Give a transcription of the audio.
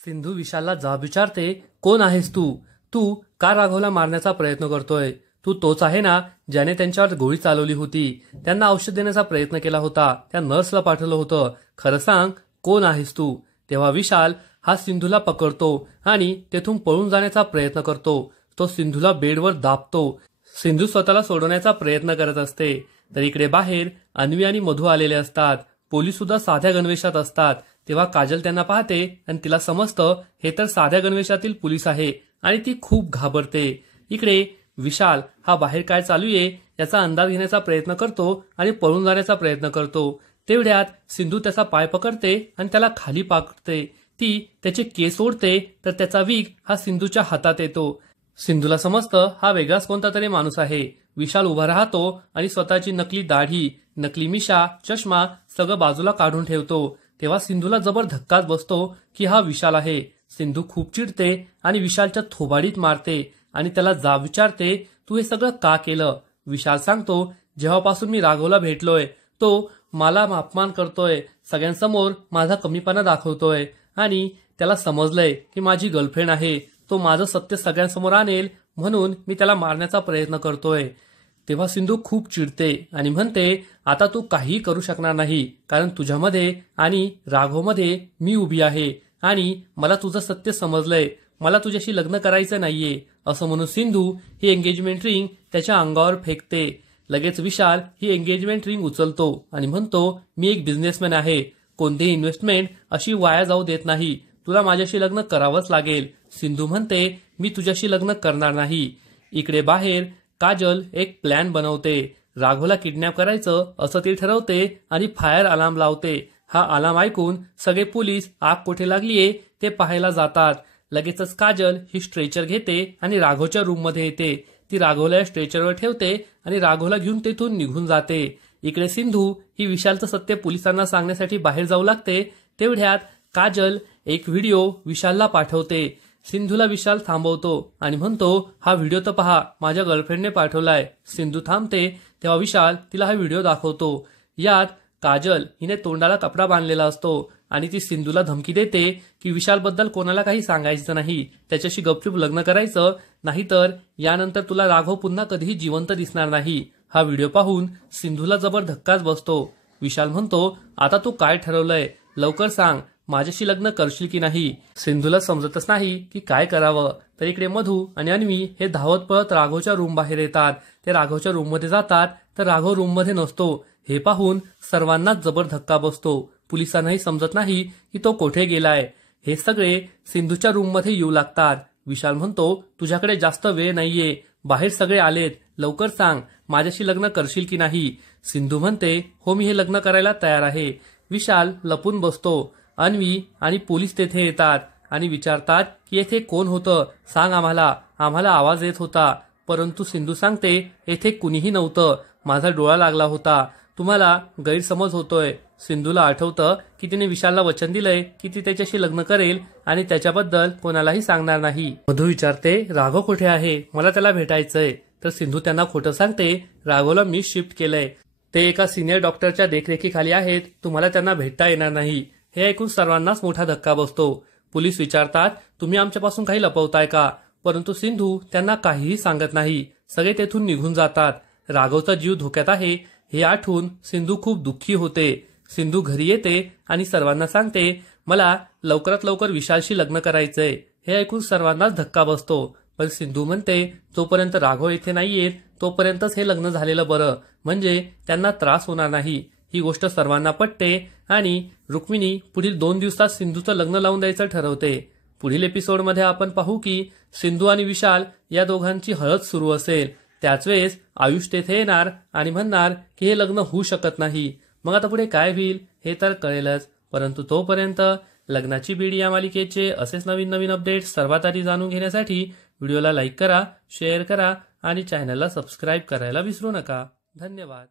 सिंधू विशालला जाब विचारते, कोण आहेस तू? तू का राघवला मारण्याचा प्रयत्न करतोय? तू तोच आहे ना ज्याने त्यांच्यावर गोळी चालवली होती, त्यांना औषध देण्याचा प्रयत्न केला होता, त्या नर्सला पाठवलं होतं. खरं सांग, कोण आहेस तू? तेव्हा विशाल हा सिंधूला पकडतो आणि तेथून पळून जाण्याचा प्रयत्न करतो. तो सिंधूला बेडवर दाबतो. सिंधू स्वतःला सोडवण्याचा प्रयत्न करत असते. तर इकडे बाहेर अन्वी आणि मधू आलेले असतात. पोलीस सुद्धा साध्या गणवेशात असतात. तेव्हा काजल त्यांना पाहते आणि तिला समजतं हे तर साध्या गणवेशातील पोलीस आहे आणि ती खूप घाबरते. इकडे विशाल हा बाहेर काय चालू आहे याचा अंदाज घेण्याचा प्रयत्न करतो आणि पळून जाण्याचा प्रयत्न करतो. तेवढ्यात सिंधू त्याचा पाय पकडते आणि त्याला खाली पाकडते. ती त्याचे केस ओढते तर त्याचा विग हा सिंधूच्या हातात येतो. सिंधूला समजतं हा वेगळाच कोणता तरी माणूस आहे. विशाल उभा राहतो आणि स्वतःची नकली दाढी, नकली मिशा, चष्मा सगळं बाजूला काढून ठेवतो. तेव्हा सिंधूला जबर धक्काच बसतो की हा विशाल आहे. सिंधू खूप चिडते आणि विशालच्या थोबाडीत मारते आणि त्याला जाब विचारते, तू हे सगळं का केलं? विशाल सांगतो, जेव्हापासून मी राघवला भेटलोय तो मला अपमान करतोय, सगळ्यांसमोर माझा कमीपणा दाखवतोय आणि त्याला समजलंय की माझी गर्लफ्रेंड आहे. तो माझं सत्य सगळ्यांसमोर आणेल म्हणून मी त्याला मारण्याचा प्रयत्न करतोय. तेव्हा सिंधू खूप चिडते आणि म्हणते, आता तू काहीही करू शकणार नाही, कारण तुझ्यामध्ये आणि राघवमध्ये मी उभी आहे आणि मला तुझं सत्य समजलंय. मला तुझ्याशी लग्न करायचं नाहीये. असं म्हणून सिंधू ही एंगेजमेंट रिंग त्याच्या अंगावर फेकते. लगेच विशाल ही एंगेजमेंट रिंग उचलतो आणि म्हणतो, मी एक बिझनेसमॅन आहे. कोणतीही इन्व्हेस्टमेंट अशी वाया जाऊ देत नाही. तुला माझ्याशी लग्न करावंच लागेल. सिंधू म्हणते, मी तुझ्याशी लग्न करणार नाही. इकडे बाहेर काजल एक प्लॅन बनवते. राघवला किडनॅप करायचं असं ती ठरवते आणि फायर अलार्म लावते. हा अलार्म ऐकून सगळे पोलीस आग कुठे लागलीये ते पाहायला जातात. लगेचच काजल ही स्ट्रेचर घेते आणि राघवच्या रूममध्ये येते. ती राघवला स्ट्रेचरवर ठेवते आणि राघवला घेऊन तेथून निघून जाते. इकडे सिंधू ही विशालचं सत्य पोलिसांना सांगण्यासाठी बाहेर जाऊ लागते. तेवढ्यात काजल एक व्हिडिओ विशालला पाठवते. सिंधूला विशाल थांबवतो आणि म्हणतो, हा व्हिडिओ तर पहा, माझ्या गर्लफ्रेंडने पाठवलाय. सिंधू थांबते तेव्हा विशाल तिला हा व्हिडिओ दाखवतो. यात काजल हिने तोंडाला कपडा बांधलेला असतो आणि ती सिंधूला धमकी देते की विशालबद्दल कोणाला काही सांगायचं नाही, त्याच्याशी गपचूप लग्न करायचं, नाहीतर यानंतर तुला राघव पुन्हा कधीही जिवंत दिसणार नाही. हा व्हिडिओ पाहून सिंधूला जबर धक्काच बसतो. विशाल म्हणतो, आता तू काय ठरवलंय? लवकर सांग, माझ्याशी लग्न करशील की नाही? सिंधूला समजतच नाही की काय करावं. तर इकडे मधू आणि अन्वी हे धावत पळत राघवच्या रूम बाहेर येतात. ते राघवच्या रूममध्ये जातात तर राघव रूममध्ये नसतो. हे पाहून सर्वांनाच जबर धक्का बसतो. पोलिसांनाही समजत नाही की तो कोठे गेलाय. हे सगळे सिंधूच्या रूममध्ये येऊ लागतात. विशाल म्हणतो, तुझ्याकडे जास्त वेळ नाहीये, बाहेर सगळे आलेत, लवकर सांग, माझ्याशी लग्न करशील की नाही? सिंधू म्हणते, हो, मी हे लग्न करायला तयार आहे. विशाल लपून बसतो. अन्वी आणि पोलीस तेथे येतात आणि विचारतात की येथे कोण होतं, सांग आम्हाला, आम्हाला आवाज येत होता. परंतु सिंधू सांगते, येथे कुणीही नव्हतं, माझा डोळा लागला होता, तुम्हाला गैरसमज होतोय. सिंधूला आठवतं की तिने विशालला वचन दिलंय की ती त्याच्याशी लग्न करेल आणि त्याच्याबद्दल कोणालाही सांगणार नाही. मधू विचारते, राघव कुठे आहे? मला त्याला भेटायचंय. तर सिंधू त्यांना खोटं सांगते, राघवला मी शिफ्ट केलंय, ते एका सिनियर डॉक्टरच्या देखरेखीखाली आहेत, तुम्हाला त्यांना भेटता येणार नाही. हे ऐकून सर्वांनाच मोठा धक्का बसतो. पोलीस विचारतात, तुम्ही आमच्यापासून काही लपवताय का? परंतु सिंधू त्यांना काहीही सांगत नाही. सगळे तेथून निघून जातात. राघवचा जीव धोक्यात आहे हे आठवून सिंधू खूप दुःखी होते. सिंधू घरी येते आणि सर्वांना सांगते, मला लवकरात लवकर विशालशी लग्न करायचंय. हे ऐकून सर्वांनाच धक्का बसतो. पण सिंधू म्हणते, जोपर्यंत राघव येथे नाहीयेत तोपर्यंतच हे लग्न झालेलं बरं, म्हणजे त्यांना त्रास होणार नाही. ही गोष्ट सर्वांना पटते आणि रुक्मिणी पुढील 2 दिवसात सिंधूचं लग्न लावून द्यायचं ठरवते. पुढील एपिसोडमध्ये आपण पाहू की सिंधू आणि विशाल या दोघांची हळद सुरू असेल. त्याच वेळेस आयुष तेथे येणार आणि म्हणणार की हे लग्न होऊ शकत नाही. मग आता पुढे काय होईल हे तर कळेलच. परंतु तोपर्यंत लग्नाची बीडी या मालिकेचे असेच नवीन नवीन अपडेट्स सर्वात आधी जाणून घेण्यासाठी व्हिडिओला लाईक करा, शेअर करा आणि चॅनलला सबस्क्राईब करायला विसरू नका. धन्यवाद.